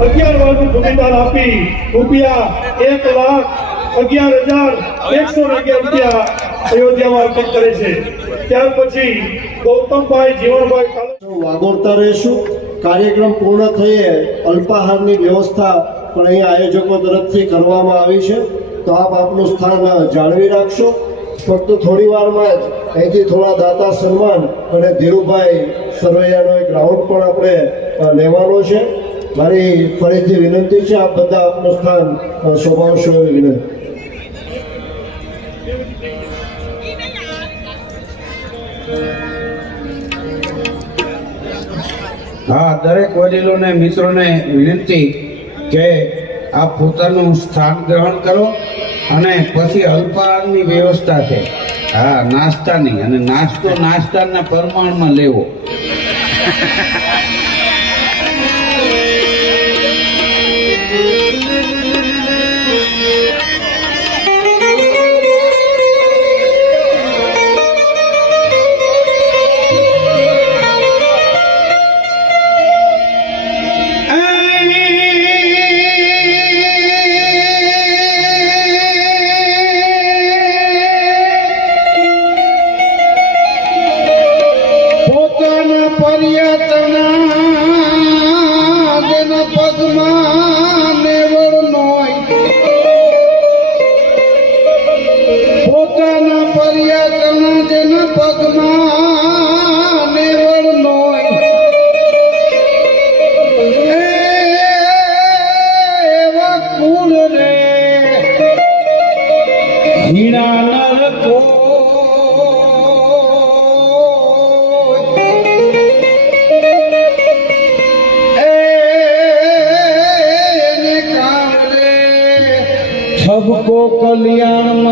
11 વર્ષ ભૂમિદાન આપી રૂપિયા 1,11,111 રૂપિયા અયોધ્યામાં અર્પણ કરે છે। ત્યાર પછી ગૌતમભાઈ જીવણભાઈ વાગોરતા રહેશું। કાર્યક્રમ પૂર્ણ થયે અલ્પાહારની વ્યવસ્થા પણ અહીં આયોજકો તરફથી કરવામાં આવી છે, તો આપ આપનું સ્થાન જાળવી રાખશો। ફક્ત થોડી વારમાં જ અહીંથી થોડા દાતા સન્માન અને ધીરુભાઈ સરવૈયાનો એક રાઉન્ડ પણ આપણે લેવાનો છે। મારી ફરીથી વિનંતી છે, આપ બધા આપનું સ્થાન શોભાવશો એવી વિનંતી। હા, દરેક વડીલોને મિત્રોને વિનંતી કે આપ પોતાનું સ્થાન ગ્રહણ કરો અને પછી અલ્પાહારની વ્યવસ્થા છે। હા, નાસ્તાની, અને નાસ્તો નાસ્તાના પ્રમાણમાં લેવો। सबको कल्याण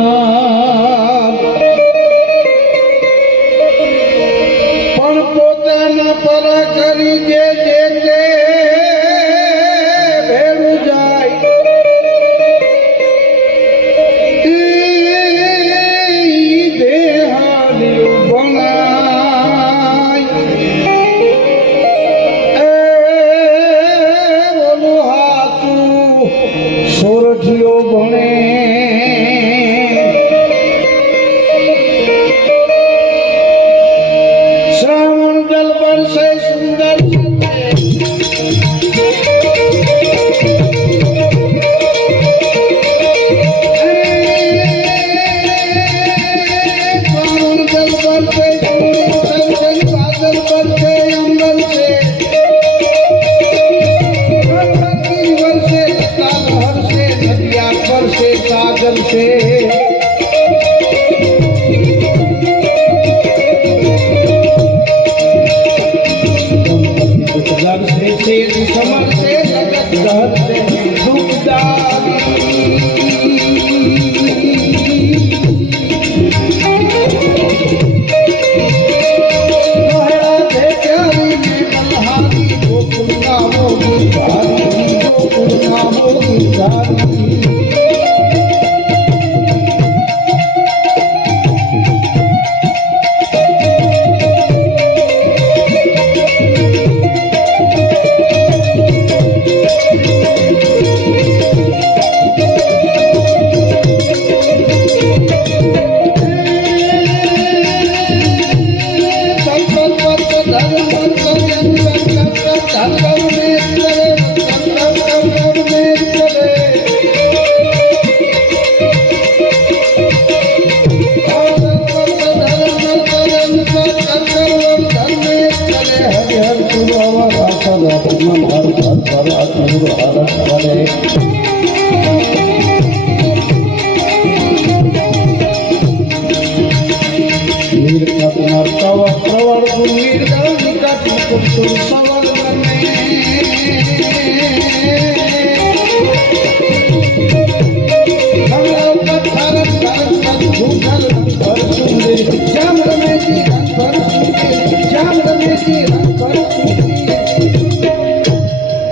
पण पोताना परा करी जे भेड़ू जाय देहानी बनाय बोलो हाथू सोरठियो बने श्रावण जल बरसे सुंदर श्रावण जल बरसे बादल बरसे अंबर से वर्षे काल हर्षे नदिया परसे सागर से समर से जगत कहत से दुखदारी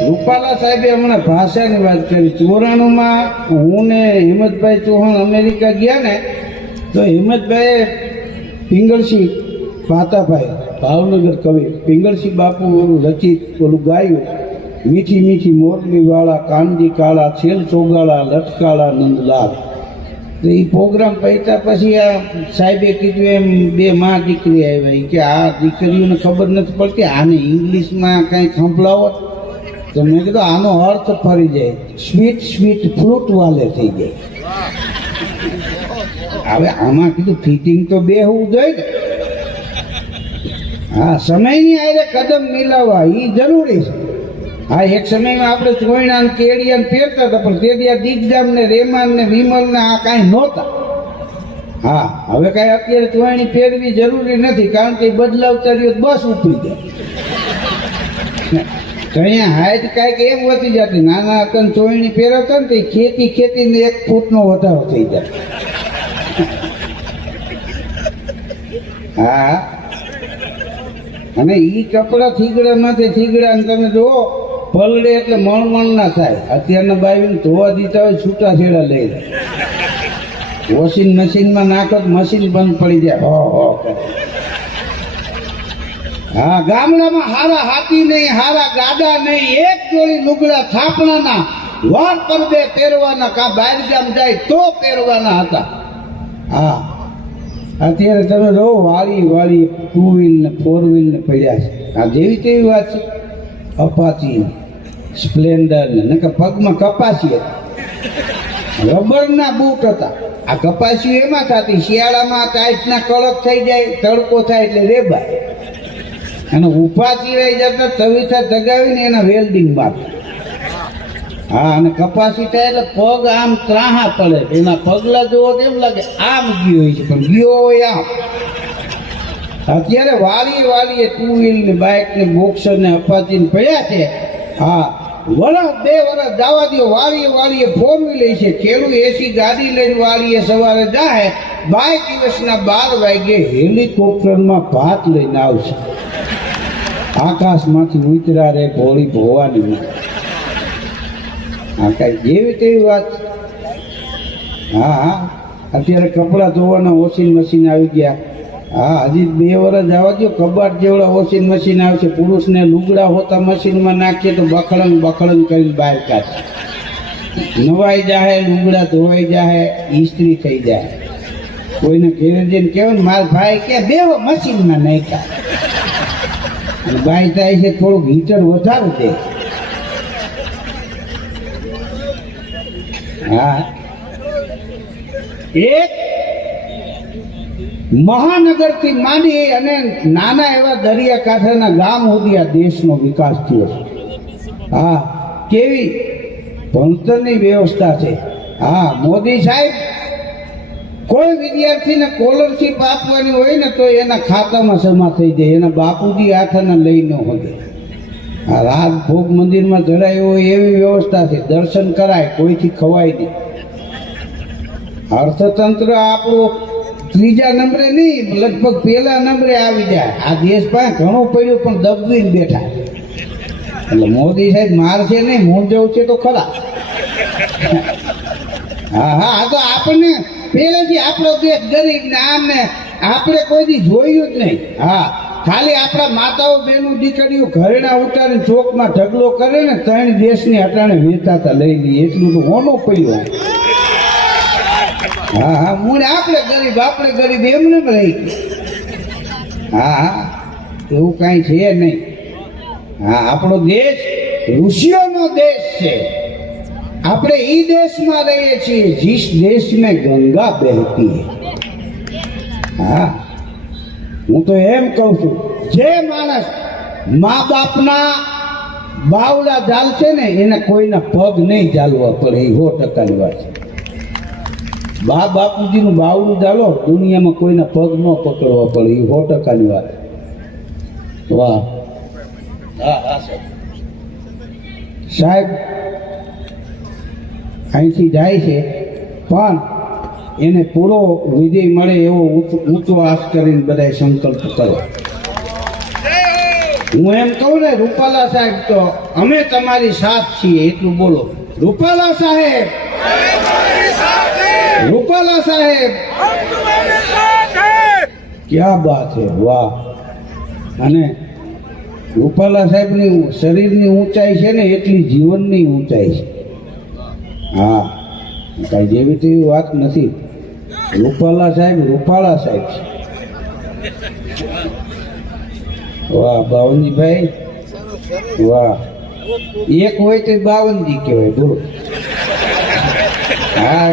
રૂપાલા સાહેબે હમણાં ભાષાની વાત કરી। 94માં હું ને હિંમતભાઈ ચૌહાણ અમેરિકા ગયા ને, તો હિંમતભાઈએ પિંગળસિંહ ભાતાભાઈ ભાવનગર કવિ પિંગળસિંહ બાપુ રચિત ઓલું ગાયું, મીઠી મીઠી મોરલીવાળા કાનજી કાળા છેલ ચોગાળા લટકાળા નંદલાલ. તો એ પ્રોગ્રામ પૈતા પછી આ સાહેબે કીધું એમ બે માં દીકરી આવ્યા. ઈ કે આ દીકરીઓને ખબર નથી પડતી, આને ઇંગ્લિશમાં કાંઈક સંભળાવો. તો મેં કીધું આનો અર્થ ફરી જાય, સ્વીટ સ્વીટ ફ્રૂટ વાલે થઈ જાય. હવે આમાં કીધું ફિટિંગ તો બે હોવું જોઈએ ને. હા, સમયની આરે કદમ મિલાવવા એ જરૂરી છે. હા, એક સમયમાં આપણે ચોયણા ને કેડિયા પહેરતા હતા, પણ તે દિયા દિગ્જામ ને રેમાન ને વિમલ ને આ કાંઈ નહોતા. હા, હવે કાંઈ અત્યારે ચોયણી પહેરવી જરૂરી નથી, કારણ કે બદલાવ કર્યો બસ ઉપડી જાય. તો અહીંયા હાઈટ કાંઈક એમ વધી જતી, નાના હતા ને ચોયણી પહેરતા ને તો ખેતીને 1 ફૂટનો વધારો થઈ જાય. હા, અને ઈ કપડા થીગડામાંથી થીગડા તમે જુઓ પલડે એટલે મણ ના થાય. અત્યારના બાવીને ધોવા દીધા હોય છૂટા છેડા લઈ જાય. વોશિંગ મશીનમાં નાખો તો મશીન બંધ પડી જાય. હો કરે. હા, ગામડામાં હારા હાથી નહીં, હારા ગાડા નહીં, એક જોડી લુગડા થાપણાના વાર પર બે પહેરવાના, કા બહાર ગામ જાય તો પહેરવાના હતા. હા, અત્યારે તમે જો વાળી 2 વ્હીલ ને 4 વ્હીલ ને પડ્યા છે. આ જેવી તેવી વાત છે. અપાચી સ્પ્લેન્ડર ને પગમાં કપાસી હતી, રબરના બૂટ હતા. આ કપાસી એમાં થતી શિયાળામાં ટાઈટના કડક થઈ જાય, તડકો થાય એટલે રેબાય. અને ઉભા ચીરાઈ જતા તવીથા દગાવીને એના વેલ્ડિંગ મારતા. હા, અને કપાસી થાય એટલે પગ આમ ત્રાહા પડે. એના પગલા જોવો તેમ લાગે આમ ગયો હોય છે, પણ ગયો હોય આમ. અત્યારે વાળીએ 2 વ્હીલ ને બાઇક ને બોક્સર ને અપાચી ને પડ્યા છે. હા, વરસ 2 વરસ જવા દો, વાળીએ 4 વ્હીલ છે. ખેડૂત એસી ગાડી લઈને વાળીએ સવારે જાય, 22 દિવસના 12 વાગે હેલિકોપ્ટરમાં ભાત લઈને આવશે. આકાશમાંથી ઉતરા રે ભોળી ભવાની. હા, કાંઈ જેવી તેવી વાત. હા, અત્યારે કપડાં ધોવાના વોશિંગ મશીન આવી ગયા. હા, હજી 2 વર્ષ જવા દો, કબાટ જેવડા વોશિંગ મશીન આવશે. પુરુષને લુગડા હોતા મશીનમાં નાખીએ તો બખડંગ કરીને બહાર કાઢશે. નવાઈ જાય, લુગડા ધોવાઈ જાય, ઇસ્ત્રી થઈ જાય. કોઈને ઘેરે જઈને કહેવાય મારા ભાઈ કે બેહો મશીનમાં નાખ્યા. અને બાઈ થાય છે થોડુંક હીટર વધારે દે. હા, એક મહાનગરથી માંડી અને નાના એવા દરિયાકાંઠાના ગામ સુધી આ દેશનો વિકાસ થયો છે. હા, કેવી ભણતરની વ્યવસ્થા છે. હા, મોદી સાહેબ કોઈ વિદ્યાર્થીને સ્કોલરશીપ આપવાની હોય ને તો એના ખાતામાં જમા થઈ જાય. એના બાપુજી હાથાને લઈ ન હોય. આ રાત ભોગ મંદિરમાં જડાયો હોય એવી વ્યવસ્થા છે. દર્શન કરાય, કોઈથી ખવાય નહીં. અર્થતંત્ર આપણું 3જા નંબરે નહીં, લગભગ 1લા નંબરે આવી જાય. આ દેશ પાસે ઘણું પડ્યું પણ દબવીને બેઠા. એટલે મોદી સાહેબ મારશે નહીં, મૂંઝવશે છે તો ખરા. હા, તો આપણને પહેલેથી આપણો દેશ ગરીબ ને આમ ને આપણે કોઈથી જોયું જ નહીં. હા, ખાલી આપણા માતાઓ બહેનો દીકરીઓ ઘરેણા ઉતારીને ચોકમાં ઢગલો કરે ને 3 દેશની અટાણે વેચાતા લઈ લઈએ, એટલું તો હોનું પડ્યું. હા, મૂળ આપણે ગરીબ એમને રહી. હા, એવું કાંઈ છે નહીં. હા, આપણો દેશ ઋષિઓનો દેશ છે. આપણે ઈ દેશમાં રહીએ છીએ जिस देश में गंगा बहती है. હા, હું તો એમ કહું છું, જે માણસ મા બાપના બાવડા ચાલશે ને એને કોઈના પગ નહીં ચાલવા પડે. એ 100% વાત છે. બાપુજીનું બાવડું ચાલો, દુનિયામાં કોઈના પગ ન પકડવા પડે. એ 100% વાત. વાહ. હા, સાહેબ અહીંથી જાય છે પણ એને પૂરો વિજય મળે એવો ઊંચો આશ કરીને બધા સંકલ્પ કરો. હું એમ કહું ને, રૂપાલા સાહેબ તો અમે તમારી સાથ છીએ એટલું બોલો. રૂપાલા સાહેબ, રૂપાલા સાહેબ, ક્યાં બાત હે. વાહ. અને રૂપાલા સાહેબની શરીરની ઊંચાઈ છે ને એટલી જીવનની ઊંચાઈ છે. હા, કાંઈ જેવી તેવી વાત નથી. રૂપાલા સાહેબ રૂપાળા સાહેબ છે. વાહ બાવનજીભાઈ, વાહ. એક હોય તો બાવનજી કહેવાય. બોલો. હા,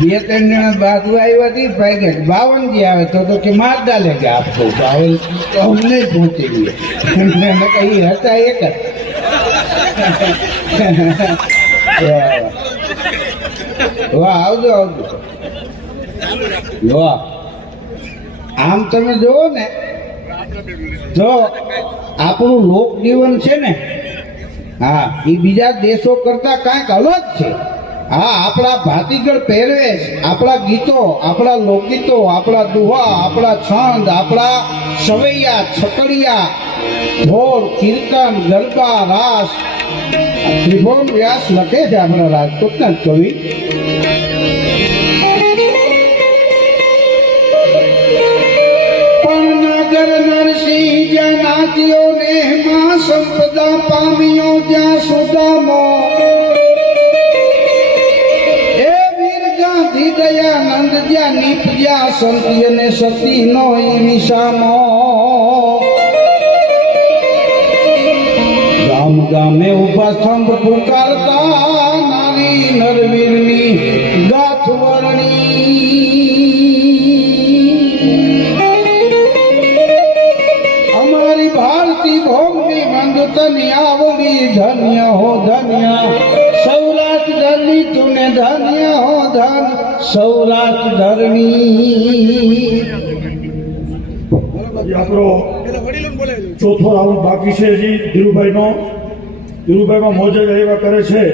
બે ત્રણ જણા બાજુ આવ્યા હતી ભાઈ કે 52 આવે તો કે માર ડાલે કે આપકો 52 તો हम नहीं पहुंचेंगे. મેં કહી હતા એક જ. વાહ, આવજો આવજો. વાહ, આમ તમે જુઓ ને તો આપણું લોક જીવન છે ને, હા, એ બીજા દેશો કરતા કાંઈક અલગ છે. હા, આપણા ભાતીગળ પહેરવેશ, આપણા ગીતો, આપણા લોકગીતો, આપણા દુહા, આપણા છંદ, આપણા સવૈયા, છકડિયા, ઢોલ, કીર્તન, ગરબા, રાસ. ત્રિભુવન વ્યાસ લખે છે આપણા રાજકોટના જ કવિ. પણ નાગર નરસિંહ જ્યાં નાચ્યો ને માં સંપદા પામ્યો જ્યાં સુદામો, દયાનંદ જ્યાં નીપજ્યા સંતી અને સતી નો વિષામો. ગામ ગામે ઉભા સ્તંભ પુકારતા નારી નરવીરની ગાથ વર્ણી. અમારી ભારતી ભોગની મંદતની આવડી ધન્ય હો ધન્ય, સૌરાષ્ટ્ર ધરની તુને ધન્ય હો ધન, સૌરાષ્ટ્ર ધરની. આપણો ચોથો રાઉન્ડ બાકી છે હજી ધીરુભાઈનો. ધીરુભાઈમાં મોજ જ એવા કરે છે,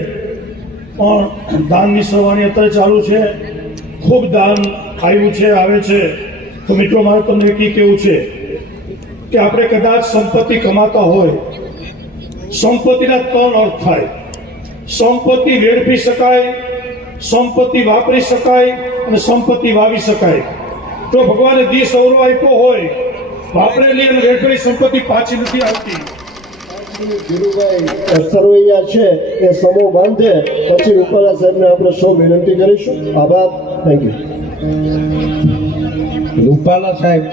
પણ દાનની સવાણી અત્યારે ચાલુ છે. ખૂબ દાન આવ્યું છે, આવે છે. તો મિત્રો, મારે તમને એક કહેવું છે કે આપણે કદાચ સંપત્તિ કમાતા હોય, સંપત્તિના 3 અર્થ થાય. સંપત્તિ વેડફી શકાય, સંપત્તિ વાપરી શકાય અને સંપત્તિ વાવી શકાય. જો ભગવાને દી સૌરો આપ્યો હોય, વાપરેલી અને વેડફેલી સંપત્તિ પાછી નથી આવતી. ધીરુભાઈ સરવૈયા છે એ સમૂહ બાંધે, પછી રૂપાલા સાહેબને આપણે સૌ વિનંતી કરીશું. આભાર. Thank you. રૂપાલા સાહેબ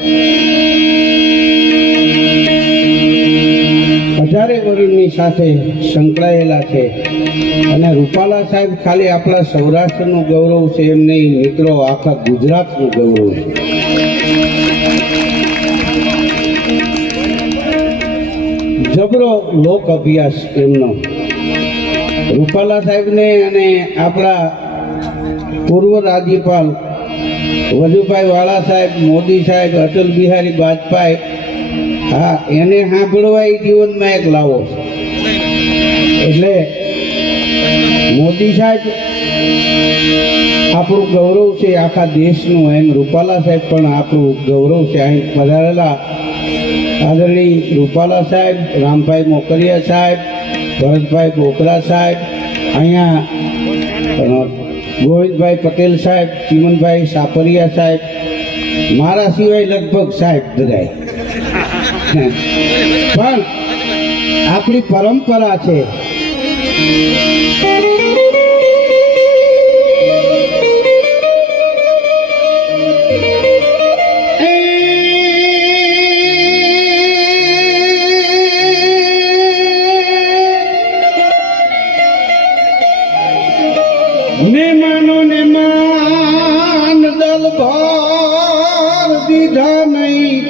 1000 વર્ષની સાથે સંકળાયેલા છે. અને રૂપાલા સાહેબ ખાલી આપણા સૌરાષ્ટ્રનું ગૌરવ છે એમ નહીં મિત્રો, આખા ગુજરાતનું ગૌરવ છે. જબરો લોક અભ્યાસ એમનો. રૂપાલા સાહેબને અને આપણા પૂર્વ રાજ્યપાલ વજુભાઈ વાળા સાહેબ, મોદી સાહેબ, અટલ બિહારી વાજપેયી, હા, એને સાંભળવા એ જીવનમાં એક લાવો. એટલે મોદી સાહેબ આપણું ગૌરવ છે આખા દેશનું, એમ રૂપાલા સાહેબ પણ આપણું ગૌરવ છે. અહીં પધારેલા આદરણીય રૂપાલા સાહેબ, રામભાઈ મોકરિયા સાહેબ, ભરતભાઈ બોકરા સાહેબ, અહીંયા ગોવિંદભાઈ પટેલ સાહેબ, ચીમનભાઈ સાપરિયા સાહેબ, મારા સિવાય લગભગ સાહેબ બધાય. પણ આપણી પરંપરા છે. ને માન દલ ભાર દીધા નહીં,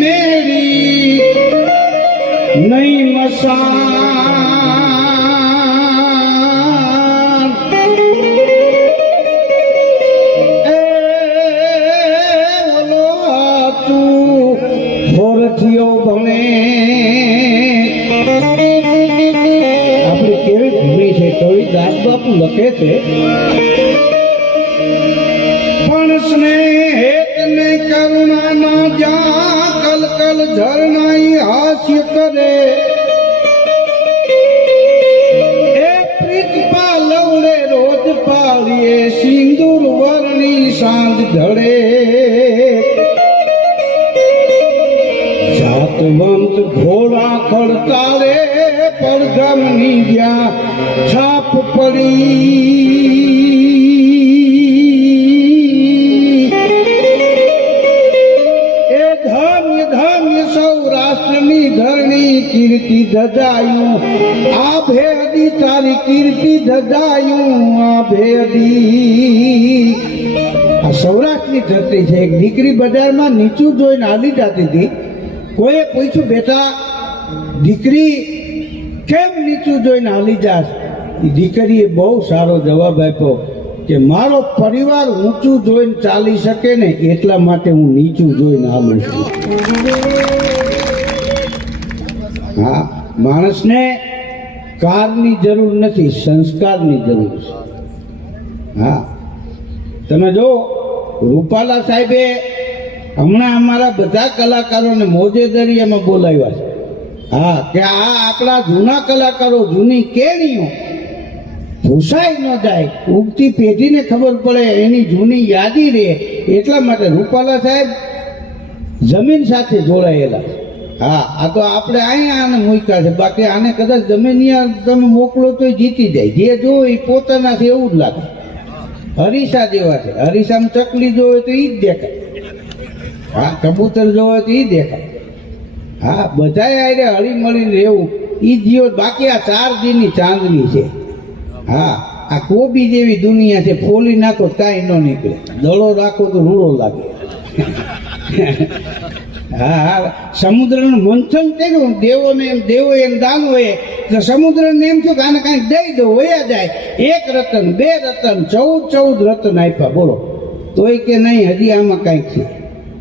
મેરી નહીં મસાન. ઓલો તું હોરથિયો ભણે. આપણી કેવી ભૂમિ છે, કવિ દાસબાપુ લખે છે, પણ સ્નેહ ને કરુણા ના જા કલ કલ ઝરણાઈ હાસ્ય કરે. એ પ્રીત પાલવડે રોજ પાળીએ સિંદૂર વર્ણી સાંજ ઢળે. કીર્તિ ધજાયું આ ભેદી તારી કીર્તિ ધજાયું આ ભેદી આ સૌરાષ્ટ્રની ધરતી છે એક દીકરી બજારમાં નીચું જોઈને હાલી જતી હતી કોઈએ પૂછ્યું બેટા દીકરી કેમ નીચું જોઈને હાલી જાસ દીકરીએ બહુ સારો જવાબ આપ્યો કે મારો પરિવાર ઊંચું જોઈને ચાલી શકે ને એટલા માટે હું નીચું જોઈને હાલું છું હા માણસને કારની જરૂર નથી સંસ્કારની જરૂર છે હા તમે જો રૂપાલા સાહેબે હમણાં અમારા બધા કલાકારોને મોજેદરિયામાં બોલાવ્યા છે હા કે આ આપણા જૂના કલાકારો જૂની કેણીઓ ભૂસાઈ ન જાય ઉગતી પેઢીને ખબર પડે એની જૂની યાદી રહે એટલા માટે રૂપાલા સાહેબ જમીન સાથે જોડાયેલા હા આ તો આપણે અહીંયા આને મૂક્યા છે બાકી આને કદાચ જમીન તમે મોકલો તો જીતી જાય જે જો એ પોતાના છે એવું જ લાગે હરીસા જેવા છે હરીસામાં ચકલી જોવે તો એ જ દેખાય હા કબૂતર જોવે તો એ દેખાય હા બધાએ આરે હળી મળીને રહેવું એ જીવો બાકી આ 4 દિનની ચાંદની છે હા આ કોબી જેવી દુનિયા છે ફોલી નાખો કાંઈ ન નીકળે દડો રાખો તો રૂડો લાગે હા હા સમુદ્રનું મંથન કર્યું દેવો એમ દાનો એ તો સમુદ્રને એમ થયું કે આને કાંઈક દઈ દો વયા જાય 1 રતન 2 રતન 14 રતન આપ્યા બોલો તોય કે નહીં હજી આમાં કાંઈક છે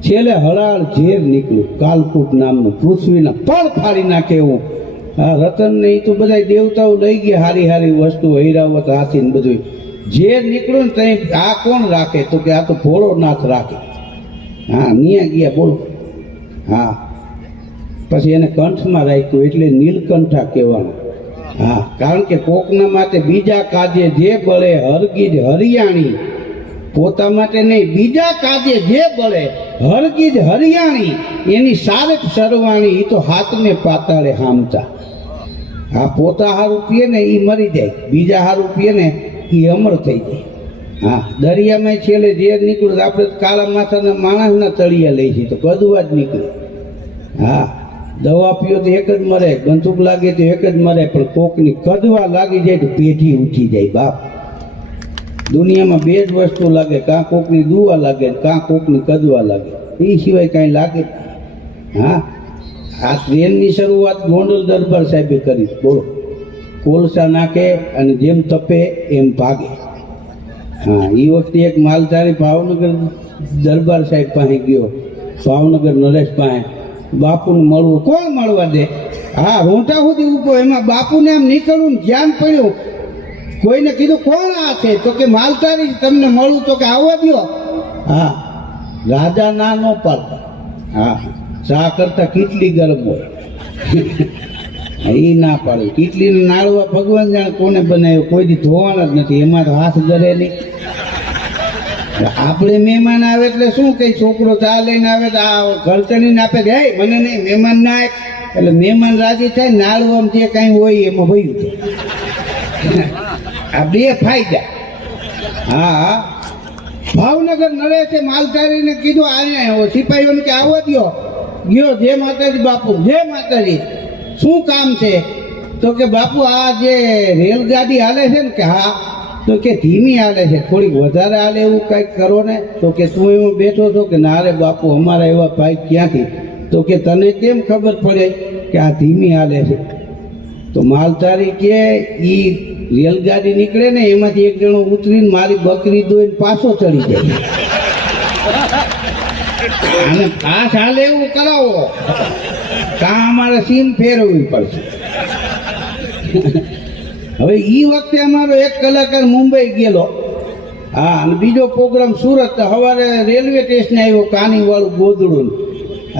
છેલ્લે હળાળ ઝેર નીકળ્યું કાલકૂટ નામનું પૃથ્વીના પળ ફાડી નાખે એવું હા રતન ને એ તો બધા દેવતાઓ લઈ ગયા હારી હારી વસ્તુ હીરાવત હાથી ને બધું ઝેર નીકળ્યું ને ત્યાં આ કોણ રાખે તો કે આ તો ભોળોનાથ રાખે હા ન્યા ગયા બોલો હા પછી એને કંઠમાં રાખ્યું એટલે નીલકંઠા કહેવાનું હા કારણ કે કોકના માટે બીજા કાજે જે બળે હરગીજ હરિયાણી પોતા માટે નહીં બીજા કાજે જે બળે હરગીજ હરિયાણી એની સારક સરવાણી એ તો હાથને પાતાળે હામતા હા પોતા હારું પીએ ને એ મરી જાય બીજા હારું પીએ ને એ અમર થઈ જાય હા દરિયામાં છેલ્લે ઝેર નીકળ્યું આપણે કાળા માથાના માણસના તળિયા લઈ છીએ તો કદવા જ નીકળે હા દવા પીઓ તો એક જ મરે બંદૂક લાગે તો એક જ મરે પણ કોકની કદવા લાગી જાય તો પેઢી ઉઠી જાય બાપ દુનિયામાં 2 જ વસ્તુ લાગે કાં કોકની દુવા લાગે કાં કોકની કદવા લાગે એ સિવાય કાંઈ લાગે હા આ ટ્રેનની શરૂઆત ગોંડલ દરબાર સાહેબે કરી બોલો કોલસા નાખે અને જેમ તપે એમ ભાગે હા એ વખતે એક માલધારી ભાવનગર દરબાર સાહેબ પાસે ગયો ભાવનગર નરેશ પાસે બાપુને મળવું કોણ મળવા દે હા રોટા સુધી ઊભો એમાં બાપુને આમ નીકળવું ને ધ્યાન પડ્યું કોઈને કીધું કોણ આ છે તો કે માલધારી તમને મળું તો કે આવવા દો હા રાજા ના ન પાડતા હા ચા કરતા કેટલી ગરમ હોય એ ના પાડે કેટલીને નાળવા ભગવાન જાણે કોને બનાવ્યો કોઈ દી ધોવાના જ નથી એમાં તો હાથ ગરે નહીં આપણે મહેમાન આવે એટલે શું કઈ છોકરો ચા લઈને આવે તો આ ઘરચણીને આપે કે હે મને નહીં મહેમાન ના આવે એટલે મહેમાન રાજી થાય નાળવામાં જે કાંઈ હોય એમાં ભયું આ 2 ફાયદા હા ભાવનગર નરેશે માલધારીને કીધું આને સિપાહીઓને કે આવવા દો ગયો જય માતાજી બાપુ જય માતાજી શું કામ છે તો કે બાપુ આ જે રેલગાડી હાલે છે ને કે હા તો કે ધીમી હાલે છે થોડીક વધારે હાલે એવું કંઈક કરો ને તો કે તું એમાં બેઠો છો કે ના રે બાપુ અમારા એવા ભાઈ ક્યાંથી તો કે તને કેમ ખબર પડે કે આ ધીમી હાલે છે તો માલધારી કે ઈ રેલગાડી નીકળે ને એમાંથી એક જણો ઉતરીને મારી બકરી દોઈને પાછો ચડી જાય અને પાસ હાલે એવું કરાવો કાં અમારે સીન ફેરવવી પડશે હવે એ વખતે અમારો એક કલાકાર મુંબઈ ગયેલો હા અને બીજો પ્રોગ્રામ સુરત સવારે રેલવે સ્ટેશને આવ્યો કાનીવાળું ગોદડું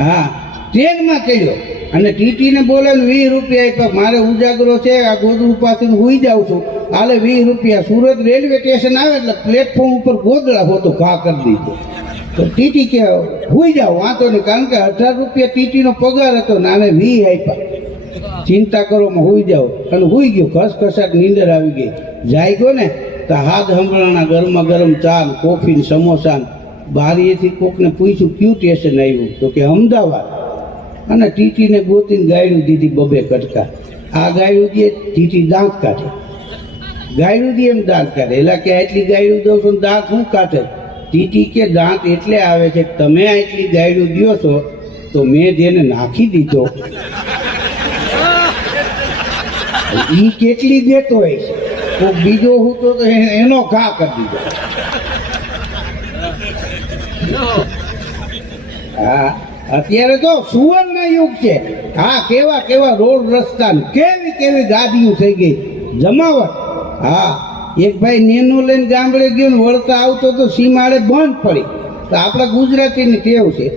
હા ટ્રેનમાં ચડ્યો અને ટીટીને બોલે 20 રૂપિયા આપ્યા મારે ઉજાગરો છે આ ગોદડું પાસે હુઈ જાઉં છું હાલે 20 રૂપિયા સુરત રેલવે સ્ટેશન આવે એટલે પ્લેટફોર્મ ઉપર ગોદડા હોતો ઘા કરી દીધો તો ટીટી કે હુઈ જાઓ વાંધો નહીં કારણ કે 18 રૂપિયા ટીટીનો પગાર હતો ને આને 20 આપ્યા ચિંતા કરોમાં હુઈ જાઓ અને હુઈ ગયો ખસખસાટ નીંદર આવી ગઈ જાય ગયો ને તો હાથ હંભળાના ગરમા ગરમ ચા કોફી ને સમોસા બારીએથી કોકને પૂછ્યું ક્યુ સ્ટેશન આવ્યું તો કે અમદાવાદ અને ટીટીને ગોતીને ગાયડું દીધી બબે કટકા. આ ગાયડું દે, ટીટી દાંત કાઢે. ગાયડું દે એમ દાંત કાઢે. એટલે કે આટલી ગાયડું દઉં છું દાંત શું કાઢે? ટીટી કે દાંત એટલે આવે છે તમે આટલી ગાયડું દો છો તો મેં જેને નાખી દીધો ઈ કેટલી દેતો હોય છે, તો બીજો હું તો એનો ઘા કરી દીધો. હા, અત્યારે તો સુવર્ણ યુગ છે. હા, કેવા કેવા રોડ રસ્તા, કેવી કેવી ગાડીઓ થઈ ગઈ, જમાવટ. હા, એક ભાઈ નેનો લઈને ગામડે ગયો ને વળતા આવતો તો સીમાડે બંધ પડી. તો આપણા ગુજરાતીની ટેવ છે,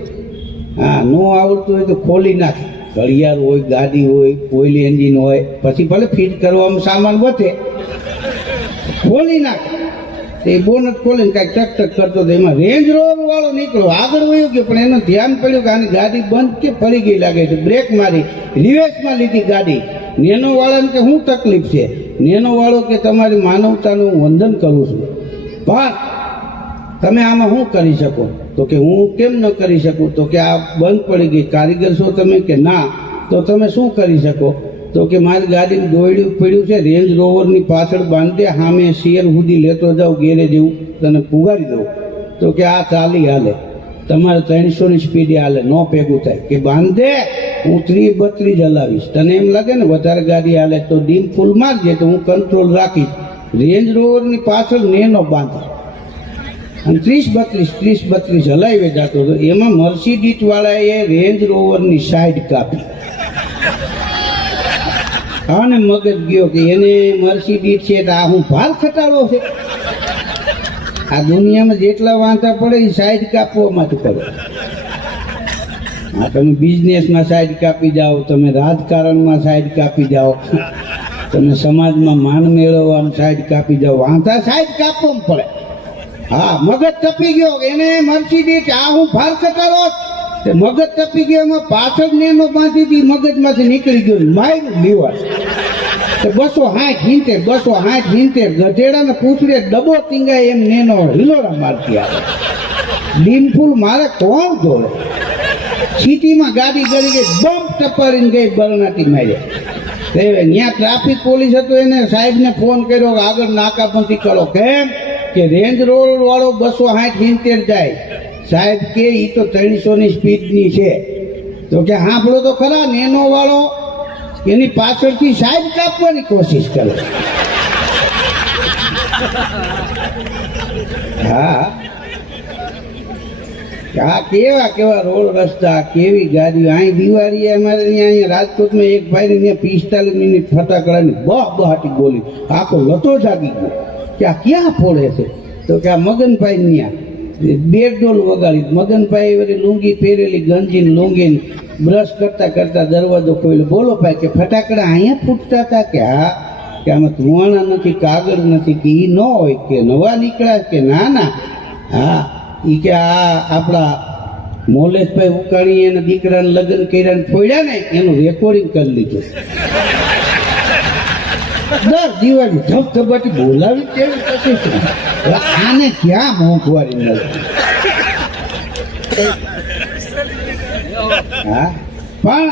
હા, નો આવડતું હોય તો ખોલી નાખે. ઘડિયાળ હોય, ગાડી હોય, ઓઇલ એન્જિન હોય, પછી ભલે ફિટ કરવામાં સામાન વધે, ખોલી નાખે. એ બોનટ ખોલીને કાંઈક ટક ટક કરતો હતો, એમાં રેન્જ રોવર વાળો નીકળ્યો, આગળ વયો ગયો, પણ એનું ધ્યાન પડ્યું કે આની ગાડી બંધ કે પડી ગઈ લાગે છે. બ્રેક મારી, રિવર્સમાં લીધી ગાડી. નેનો વાળાને કે શું તકલીફ છે? નેનો વાળો કે તમારી માનવતાનું હું વંદન કરું છું, પણ તમે આમાં શું કરી શકો? તો કે હું કેમ ન કરી શકું? તો કે આ બંધ પડી ગઈ, કારીગર છો તમે? કે ના. તો તમે શું કરી શકો? તો કે મારી ગાડીમાં દોડ્યું પડ્યું છે, રેન્જ રોવરની પાછળ બાંધી દે, સામે શેર સુધી લેતો જાઉં, ગેરેજ એવું તને પુગાડી દઉં. તો કે આ ચાલી હાલે, તમારે 300ની સ્પીડે હાલે, ન ભેગું થાય. કે બાંધે, હું 30-32 હલાવીશ. તને એમ લાગે ને વધારે ગાડી હાલે તો ડીમ ફૂલ મારજે, તો હું કંટ્રોલ રાખીશ. રેન્જ રોવરની પાછળ નેનો બાંધે અને 30-32 હલાવી જતો હતો. એમાં મર્સિડીઝ વાળાએ રેન્જ રોવરની સાઈડ કાપી અને મગજ ગયો કે એને મર્સિડીઝ છે તો આ હું ભાર ખટાડો છે. આ દુનિયામાં જેટલા વાંધા પડે એ સાઈડ કાપવામાંથી પડે. હા, તમે બિઝનેસમાં સાઈડ કાપી જાઓ, તમે રાજકારણમાં સાઈડ કાપી જાઓ, તમે સમાજમાં માન મેળવવામાં સાઈડ કાપી જાઓ, વાંધા સાઈડ કાપવામાં પડે. હા, મગજ તપી ગયો, એને મર્સિડીઝ આ હું ભાર ખટાડો. મગજ તપી ગયો, એમાં પાછળ નેનો બાંધી હતી, મગજમાંથી નીકળી ગયો, માર્યું લીવર. 260 ગધેડાને પૂછડે ડબો ટીંગાય એમ નેનો હિલોરા મારતી આવે. ડીમફૂલ મારે કોણ જોડે? સિટીમાં ગાડી ગળી ગઈ, બમ્પ ટપાડીને ગઈ, બરણાટી માર્યા. ત્યાં ટ્રાફિક પોલીસ હતો, એને સાહેબને ફોન કર્યો કે આગળ નાકાબંધી કરો. કેમ? કે રેન્જ રોવર વાળો 260 જાય. સાહેબ કે એ તો 300ની સ્પીડની છે. તો કે સાંભળો તો ખરા, નેનો વાળો એની પાછળથી સાઈડ કાપવાની કોશિશ કરે. હા, આ કેવા કેવા રોડ રસ્તા, કેવી ગાડીઓ. અહીં દિવાળીએ અમારે અહીંયા રાજકોટમાં એક ભાઈને ત્યાં 45 મિનિટ ફટાકડાની બહાટી બોલી, આખો લતો જાગી ગયો કે આ ક્યાં ફોડે છે? તો કે આ મગનભાઈ ત્યાં 2 ડોલ વગાડી. મગનભાઈ વળી લુંગી પહેરેલી, ગંજીને લુંગીને બ્રશ કરતા કરતા દરવાજો ખોલ્યો. બોલો ભાઈ, કે ફટાકડા અહીંયા ફૂટતા હતા? કે હા. કે આમાં ધુવાણા નથી, કાગળ નથી, કે એ ન હોય, કે નવા નીકળ્યા? કે ના ના. હા, એ કે આ આપણા મોલેશભાઈ ઉકાણી એના દીકરાને લગ્ન કર્યા ને ફોડ્યા ને એનું રેકોર્ડિંગ કરી લીધું. દર દિવાળી ધબધબાટી બોલાવી કેવી પછી આને ક્યાં મોંઘવારી નથી. હા, પણ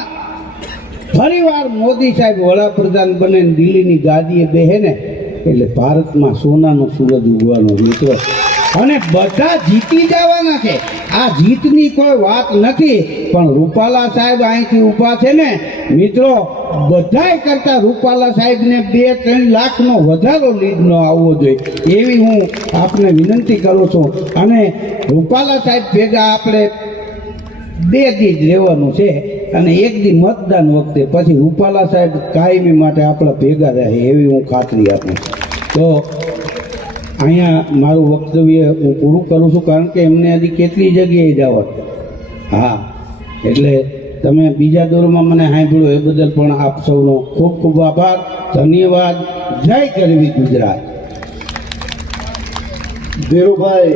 ફરી વાર મોદી સાહેબ વડાપ્રધાન બને દિલ્હીની ગાદીએ બેહે ને એટલે ભારતમાં સોનાનો સૂરજ ઉગવાનો મિત્રો, અને બધા જીતી જવાના છે. આ જીતની કોઈ વાત નથી, પણ રૂપાલા સાહેબ અહીંથી ઊભા છે ને મિત્રો, બધાય કરતા રૂપાલા સાહેબને 2-3 લાખનો વધારો લીડનો આવવો જોઈએ એવી હું આપને વિનંતી કરું છું. અને રૂપાલા સાહેબ ભેગા આપણે 2 દી જ રહેવાનું છે, અને 1 દી મતદાન વખતે, પછી રૂપાલા સાહેબ કાયમી માટે આપણા ભેગા રહે એવી હું ખાતરી આપું. તો અહીંયા મારું વક્તવ્ય હું પૂરું કરું છું, કારણ કે એમને હજી કેટલી જગ્યાએ જવા. હા, એટલે તમે બીજા દોરમાં મને સાંભળ્યું એ બદલ પણ આપ સૌનો ખૂબ ખૂબ આભાર, ધન્યવાદ. જય ગરવી ગુજરાત. ધીરુભાઈ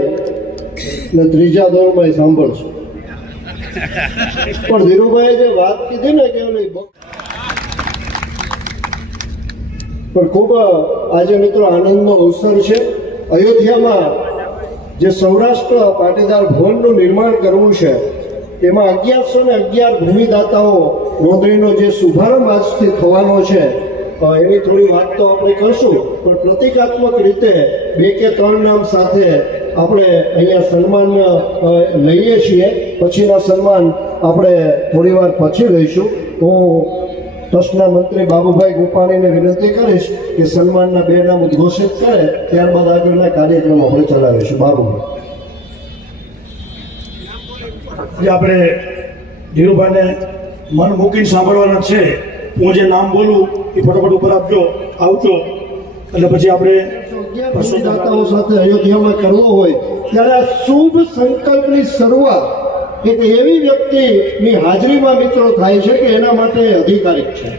ને ત્રીજા દોરમાં સાંભળશું. પણ ધીરુભાઈ જે વાત કીધી ને કે પણ ખૂબ આજે મિત્રો આનંદનો અવસર છે. અયોધ્યામાં જે સૌરાષ્ટ્ર પાટીદાર ભવનનું નિર્માણ કરવું છે એમાં 1111 ભૂમિદાતાઓ નોંધણીનો જે શુભારંભ આજથી થવાનો છે એની થોડી વાત તો આપણે કરશું, પણ પ્રતિકાત્મક રીતે 2 કે 3 નામ સાથે આપણે અહીંયા સન્માન લઈએ છીએ. પછીના સન્માન આપણે થોડી વાર પછી લઈશું. હું ટ્રસ્ટના મંત્રી બાબુભાઈ ગોપાણીને વિનંતી કરીશ કે સન્માનના 2 નામ ઉદ્ઘોષિત કરે, ત્યારબાદ આગળના કાર્યક્રમ આપણે ચલાવીશું. બાબુભાઈ. આપણે ધીરુભાઈને મન મૂકીને સાંભળવાના છે. હું જે નામ બોલું એ ફટાફટ ઉપર આવજો એટલે પછી આપણે પશુદાતાઓ સાથે અયોધ્યામાં કરવો હોય ત્યારે આ શુભ સંકલ્પની શરૂઆત એક એવી વ્યક્તિની હાજરીમાં મિત્રો થાય છે કે એના માટે અધિકારિક છે.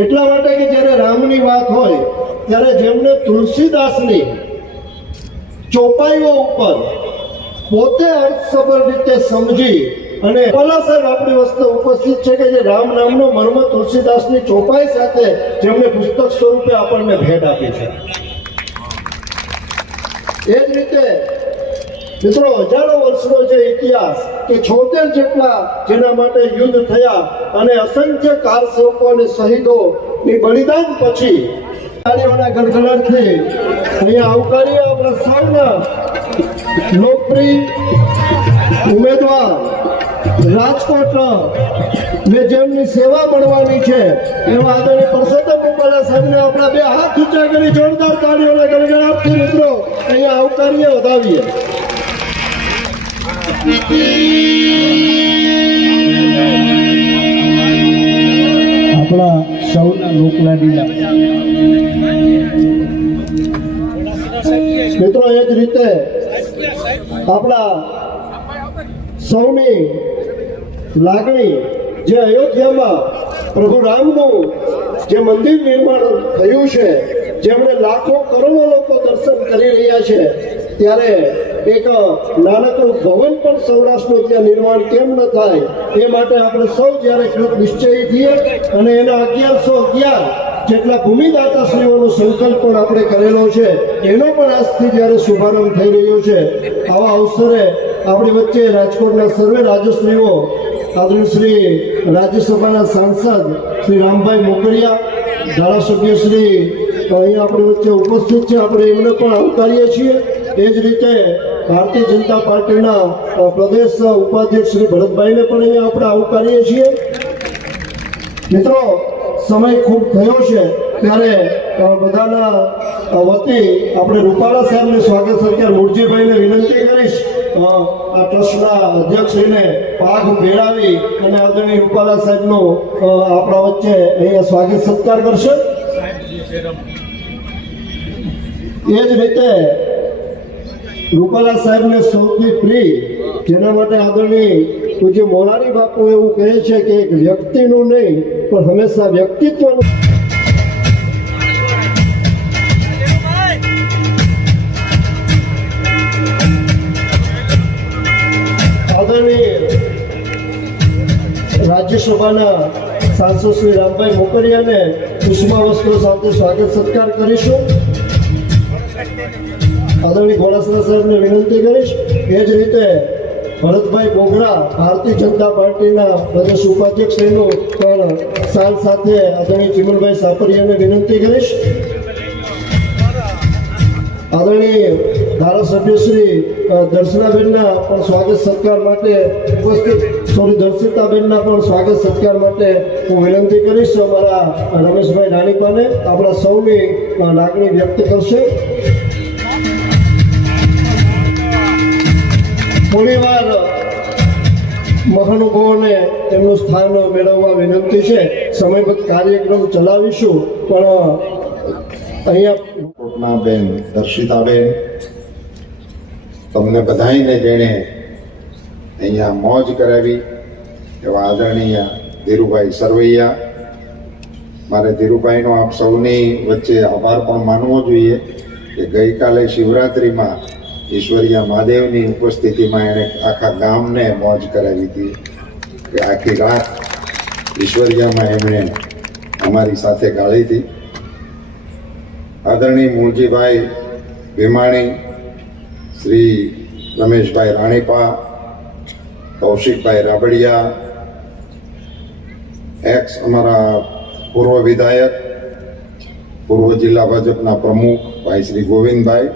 એટલા માટે કે જ્યારે રામની વાત હોય ત્યારે જેમને તુલસીદાસની ચોપાઈઓ ઉપર પોતે અર્થસભર રીતે સમજી અને પલા સાહેબ આપણી વસ્તુ ઉપસ્થિત છે કે જે રામ નામનો મર્મ તુલસીદાસની ચોપાઈ સાથે જેમણે પુસ્તક સ્વરૂપે આપણને ભેટ આપી છે. એ જ રીતે મિત્રો હજારો વર્ષનો જે ઇતિહાસ કે 76 જેટલા જેના માટે યુદ્ધ થયા અને અસંખ્ય કારસેવકો અને શહીદોની બલિદાન પછી તાળીઓના ગડગડાટથી અહીંયા આવકારીએ આપણા સૌના લોકપ્રિય ઉમેદવાર રાજકોટ ને જેમની સેવા મળવાની છે એવા આદરણીય પરસોત્તમ રૂપાલા સાહેબને આપણા 2 હાથ ઊંચા કરી જોરદાર તાળીઓના ગડગડાટથી મિત્રો અહીંયા આવકારીએ, વધાવીએ. આપણા સૌના લોકલાડીલા મિત્રો એ જ રીતે આપણા સૌની લાગણી જે અયોધ્યામાં પ્રભુ રામનું જે મંદિર નિર્માણ થયું છે, જેમણે લાખો કરોડો લોકો દર્શન કરી રહ્યા છે, ત્યારે એક નાનકડું ભવન પણ સૌરાષ્ટ્રનું ત્યાં નિર્માણ કેમ ન થાય એ માટે આપણે સૌ જ્યારે કૃત નિશ્ચયી થઈએ અને એના 1111 જેટલા ભૂમિદાતાશ્રીઓનો સંકલ્પ પણ આપણે કરેલો છે એનો પણ આજથી જ્યારે શુભારંભ થઈ રહ્યો છે, આવા અવસરે આપણી વચ્ચે રાજકોટના સર્વે રાજશ્રીઓ, આદરણીય શ્રી રાજ્યસભાના સાંસદ શ્રી રામભાઈ મોકરિયા, ધારાસભ્ય શ્રી અહીંયા આપણી વચ્ચે ઉપસ્થિત છે, આપણે એમને પણ આવકારીએ છીએ. એ જ રીતે ભારતીય જનતા પાર્ટીના પ્રદેશ ઉપાધ્યક્ષ શ્રી ભરતભાઈને પણ અહીંયા આપણે આવકારીએ છીએ. મિત્રો સમય ખૂબ થયો છે ત્યારે બધાના વતી આપણે રૂપાલા સાહેબને સ્વાગત સત્કાર મૂળજીભાઈને વિનંતી કરીશ આ ટ્રસ્ટના અધ્યક્ષશ્રીને પાઘ ભેળાવી અને આદરણીય રૂપાલા સાહેબનો આપણા વચ્ચે અહીંયા સ્વાગત સત્કાર કરશે. એ જ રીતે રૂપાલા સાહેબને સૌથી પ્રિય, જેના માટે આદરણીય પૂજ્ય મોરારી બાપુ એવું કહે છે કે એક વ્યક્તિનું નહીં પણ હંમેશા વ્યક્તિત્વનું. આદરણીય રાજ્યસભાના સાંસદ શ્રી રામભાઈ મોકરિયાને પુષ્પાવસ્ત્રો સાથે સ્વાગત સત્કાર કરીશું. આદરણીય ઘોડાસરા સાહેબને વિનંતી કરીશ. એ જ રીતે ભરતભાઈ બોગરા ભારતીય જનતા પાર્ટીના પ્રદેશ ઉપાધ્યક્ષનું પણ સાલ સાથે આદરણીય ચિમનભાઈ સાપરિયાને વિનંતી કરીશ. આદરણીય ધારાસભ્ય શ્રી દર્શનાબેનના પણ સ્વાગત સત્કાર માટે ઉપસ્થિત, દર્શિતાબેનના પણ સ્વાગત સત્કાર માટે હું વિનંતી કરીશ. અમારા રમેશભાઈ રાણીપાને આપણા સૌની લાગણી વ્યક્ત કરશે. થોડી વાર મહાનુભાવોને એમનું સ્થાન મેળવવા વિનંતી છે. સમયબદ્ધ કાર્યક્રમ ચલાવીશું, પણ અહીંયા બેન દર્શિતાબેન, તમને બધાઈને જેણે અહીંયા મોજ કરાવી એવા આદરણીય ધીરુભાઈ સરવૈયા, મારે ધીરુભાઈનો આપ સૌની વચ્ચે આભાર પણ માનવો જોઈએ કે ગઈકાલે શિવરાત્રિમાં ઈશ્વરિયા મહાદેવની ઉપસ્થિતિમાં એણે આખા ગામને મોજ કરાવી હતી કે આખી રાત ઈશ્વરિયામાં એમણે અમારી સાથે ગાળી હતી. આદરણીય મૂળજીભાઈ ભીમાણી, શ્રી રમેશભાઈ રાણીપા, કૌશિકભાઈ રાબડિયા, એક્સ અમારા પૂર્વ વિધાયક, પૂર્વ જિલ્લા ભાજપના પ્રમુખ ભાઈ શ્રી ગોવિંદભાઈ,